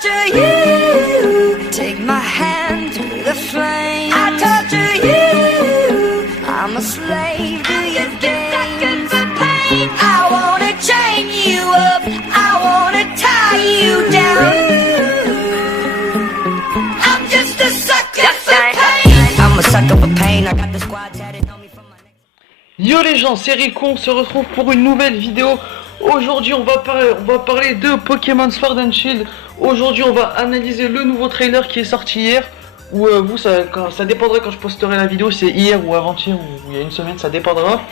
torture you, take my hand through the flames. I torture you, I'm a slave to your games. I wanna chain you up, I wanna tie you down. I'm just a sucker for pain. I'm a sucker for pain, I got the squad tatted on me from my neck. Yo les gens, c'est Rico, on se retrouve pour une nouvelle vidéo. Aujourd'hui on va parler de Pokémon Sword and Shield. Aujourd'hui on va analyser le nouveau trailer qui est sorti hier. Ou ça dépendra quand je posterai la vidéo, c'est hier ou avant-hier ou il y a une semaine, ça dépendra.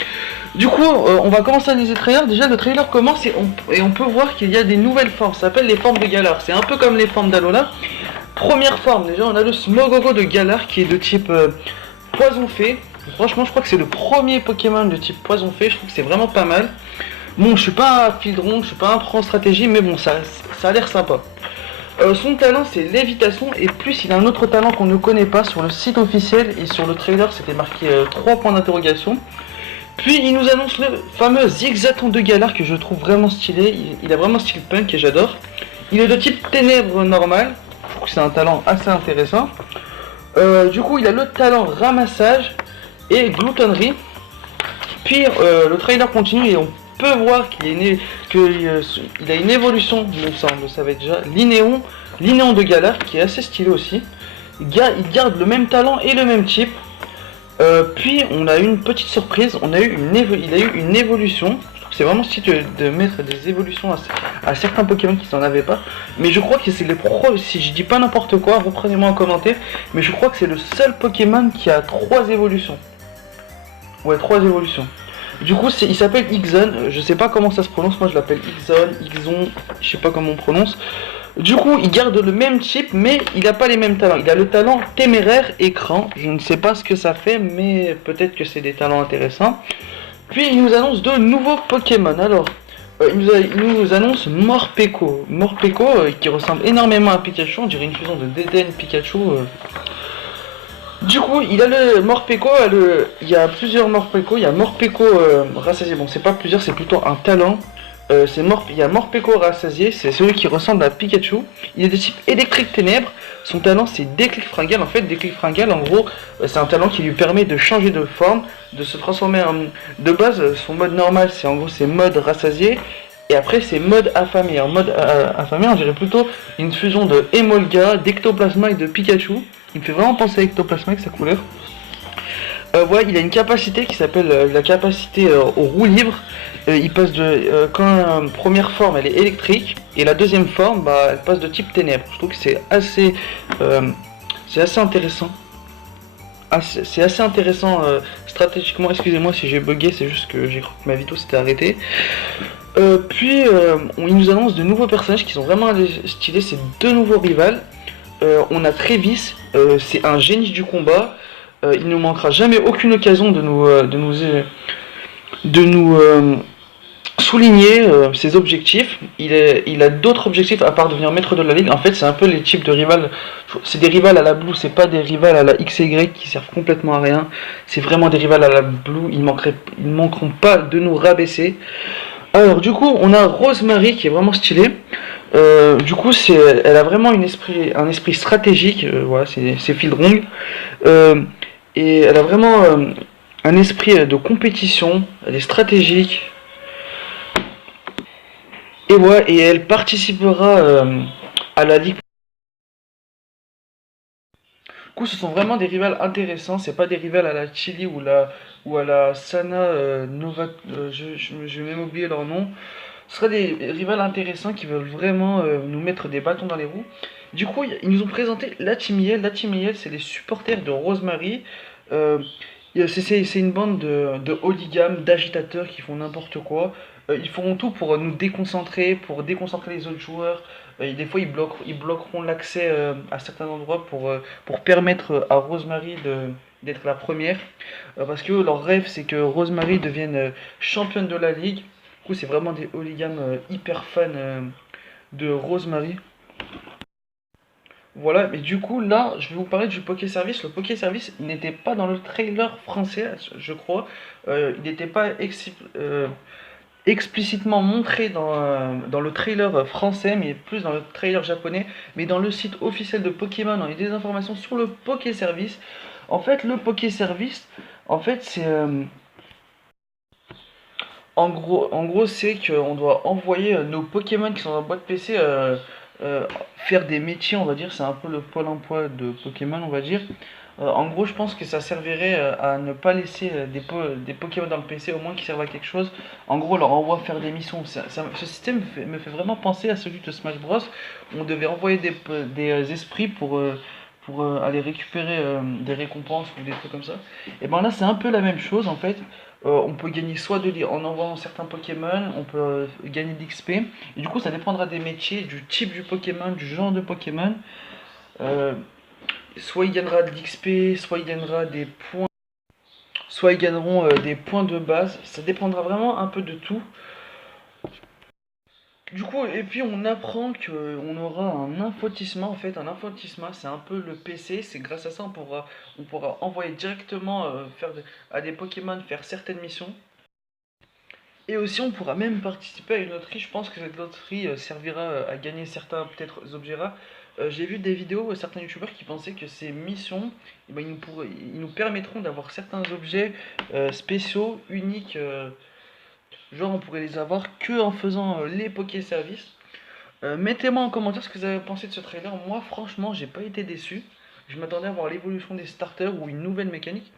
Du coup on va commencer à analyser le trailer. Déjà le trailer commence et on peut voir qu'il y a des nouvelles formes. Ça s'appelle les formes de Galar. C'est un peu comme les formes d'Alola. Première forme, déjà on a le Smogogo de Galar qui est de type poison fée. Franchement je crois que c'est le premier Pokémon de type poison fée. Je trouve que c'est vraiment pas mal. Bon, je suis pas un Fildron, je suis pas un pro en stratégie, mais bon, ça a l'air sympa. Son talent c'est lévitation, et plus il a un autre talent qu'on ne connaît pas sur le site officiel, et sur le trailer c'était marqué 3 points d'interrogation. Puis il nous annonce le fameux Zigzaton de Galar que je trouve vraiment stylé, il a vraiment style punk et j'adore. Il est de type ténèbres normal, je trouve que c'est un talent assez intéressant. Du coup il a le talent ramassage et gloutonnerie. Puis le trailer continue et on peut voir qu'il a une évolution, il me semble, ça va être déjà Linéon de Galar qui est assez stylé aussi. Il garde le même talent et le même type. Puis on a eu une petite surprise, il a eu une évolution. Je trouve que c'est vraiment stylé de mettre des évolutions à certains Pokémon qui n'en avaient pas. Mais je crois que c'est si je dis pas n'importe quoi, reprenez-moi en commentaire. Mais je crois que c'est le seul Pokémon qui a 3 évolutions. Ouais, 3 évolutions. Du coup il s'appelle Ixon, je sais pas comment ça se prononce, moi je l'appelle Ixon, je sais pas comment on prononce. Du coup il garde le même type mais il a pas les mêmes talents, il a le talent téméraire écran, je ne sais pas ce que ça fait mais peut-être que c'est des talents intéressants. Puis il nous annonce de nouveaux Pokémon, alors il nous annonce Morpeko, qui ressemble énormément à Pikachu, on dirait une fusion de Dédenne Pikachu. Du coup, il a le Morpeko, il y a plusieurs Morpeko, il y a Morpeko rassasié, bon c'est pas plusieurs, c'est plutôt un talent. Il y a Morpeko rassasié, c'est celui qui ressemble à Pikachu. Il est de type électrique ténèbres, son talent c'est déclic fringale. En fait, déclic fringale, en gros, c'est un talent qui lui permet de changer de forme, de se transformer en... De base, son mode normal, c'est en gros c'est mode rassasié. Et après c'est mode affamé. En mode affamé, on dirait plutôt une fusion de Emolga, d'Ectoplasma et de Pikachu. Il me fait vraiment penser à Ectoplasma avec sa couleur. Ouais, il a une capacité qui s'appelle la capacité au roue libre. Il passe de quand la première forme elle est électrique et la deuxième forme elle passe de type ténèbres. Je trouve que c'est assez intéressant. C'est assez intéressant stratégiquement. Excusez-moi si j'ai bugué, c'est juste que j'ai cru que ma vidéo s'était arrêtée. Puis il nous annonce de nouveaux personnages qui sont vraiment stylés, c'est 2 nouveaux rivales. On a Trévis, c'est un génie du combat. Il ne manquera jamais aucune occasion de nous souligner ses objectifs. Il a d'autres objectifs à part devenir maître de la ligue. En fait c'est un peu les types de rivales. C'est des rivales à la Blue, c'est pas des rivales à la XY qui servent complètement à rien. C'est vraiment des rivales à la Blue, ils manqueront pas de nous rabaisser. Alors du coup on a Rosemary qui est vraiment stylée. Du coup elle a vraiment un esprit stratégique, voilà, c'est Fildrong. Et elle a vraiment un esprit de compétition, elle est stratégique. Et ouais, et elle participera à la ligue. Du coup ce sont vraiment des rivales intéressants, c'est pas des rivales à la Chili ou à la Sana Nova, je vais même oublier leur nom. Ce sera des rivales intéressants qui veulent vraiment nous mettre des bâtons dans les roues. Du coup, ils nous ont présenté la Team Yell. La Team Yell, c'est les supporters de Rosemary. C'est une bande de hooligans, d'agitateurs qui font n'importe quoi. Ils feront tout pour nous déconcentrer, pour déconcentrer les autres joueurs. Des fois, ils bloqueront l'accès à certains endroits pour permettre à Rosemary d'être la première. Parce que leur rêve, c'est que Rosemary devienne championne de la ligue. Du coup, c'est vraiment des hooligans hyper fans de Rosemary. Voilà, mais du coup, là, je vais vous parler du Poké Service. Le Poké Service n'était pas dans le trailer français, je crois. Il n'était pas explicitement montré dans le trailer français, mais plus dans le trailer japonais, mais dans le site officiel de Pokémon, on a des informations sur le Poké Service. En fait, le Poké Service, en fait, c'est en gros, c'est qu'on doit envoyer nos Pokémon qui sont dans la boîte PC faire des métiers, on va dire. C'est un peu le pôle emploi de Pokémon, on va dire. En gros, je pense que ça servirait à ne pas laisser des Pokémon dans le PC, au moins qui servent à quelque chose. En gros, on leur envoie faire des missions. Ce système me fait vraiment penser à celui de Smash Bros. On devait envoyer des esprits pour aller récupérer des récompenses ou des trucs comme ça. Et ben là, c'est un peu la même chose en fait. On peut gagner soit en envoyant certains Pokémon, on peut gagner de l'XP. Et du coup, ça dépendra des métiers, du type du Pokémon, du genre de Pokémon. Euh, Soit il gagnera de l'XP, soit il gagnera des points, soit ils gagneront des points de base. Ça dépendra vraiment un peu de tout. Du coup, et puis on apprend qu'on aura un infotissement. En fait, un infotissement, c'est un peu le PC. C'est grâce à ça on pourra envoyer directement à des Pokémon faire certaines missions. Et aussi, on pourra même participer à une loterie. Je pense que cette loterie servira à gagner certains, peut-être, objets rares. J'ai vu des vidéos, certains youtubeurs qui pensaient que ces missions, eh ben, ils nous permettront d'avoir certains objets spéciaux, uniques. Genre, on pourrait les avoir que en faisant les Poké Services. Mettez-moi en commentaire ce que vous avez pensé de ce trailer. Moi, franchement, j'ai pas été déçu. Je m'attendais à voir l'évolution des starters ou une nouvelle mécanique.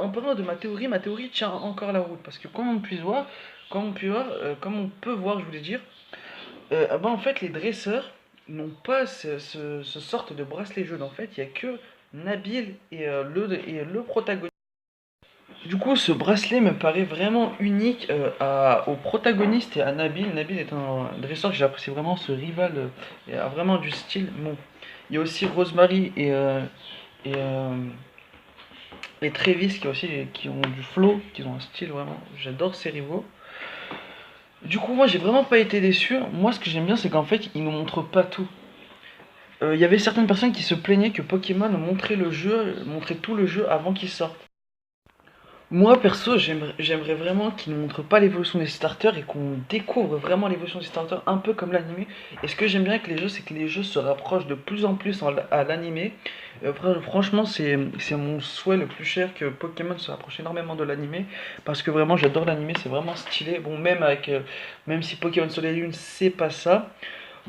En parlant de ma théorie tient encore la route parce que comme on peut voir, je voulais dire, en fait, les dresseurs n'ont pas ce sorte de bracelet jaune. En fait, il n'y a que Nabil et le protagoniste. Du coup, ce bracelet me paraît vraiment unique au protagoniste et à Nabil. Nabil est un dresseur que j'apprécie vraiment, ce rival a vraiment du style. Bon, il y a aussi Rosemary et, euh, et Travis qui ont du flow, qui ont un style vraiment. J'adore ces rivaux. Du coup, moi j'ai vraiment pas été déçu. Moi, ce que j'aime bien, c'est qu'en fait, ils nous montrent pas tout. Il y avait certaines personnes qui se plaignaient que Pokémon montrait tout le jeu avant qu'il sorte. Moi perso, j'aimerais vraiment qu'ils ne montrent pas l'évolution des starters et qu'on découvre vraiment l'évolution des starters un peu comme l'animé. Et ce que j'aime bien avec les jeux, c'est que les jeux se rapprochent de plus en plus à l'animé. Franchement, c'est mon souhait le plus cher que Pokémon se rapproche énormément de l'animé. Parce que vraiment, j'adore l'animé, c'est vraiment stylé. Bon, même si Pokémon Soleil et Lune, c'est pas ça.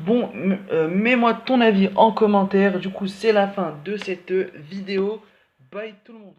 Bon, mets-moi ton avis en commentaire. Du coup, c'est la fin de cette vidéo. Bye tout le monde.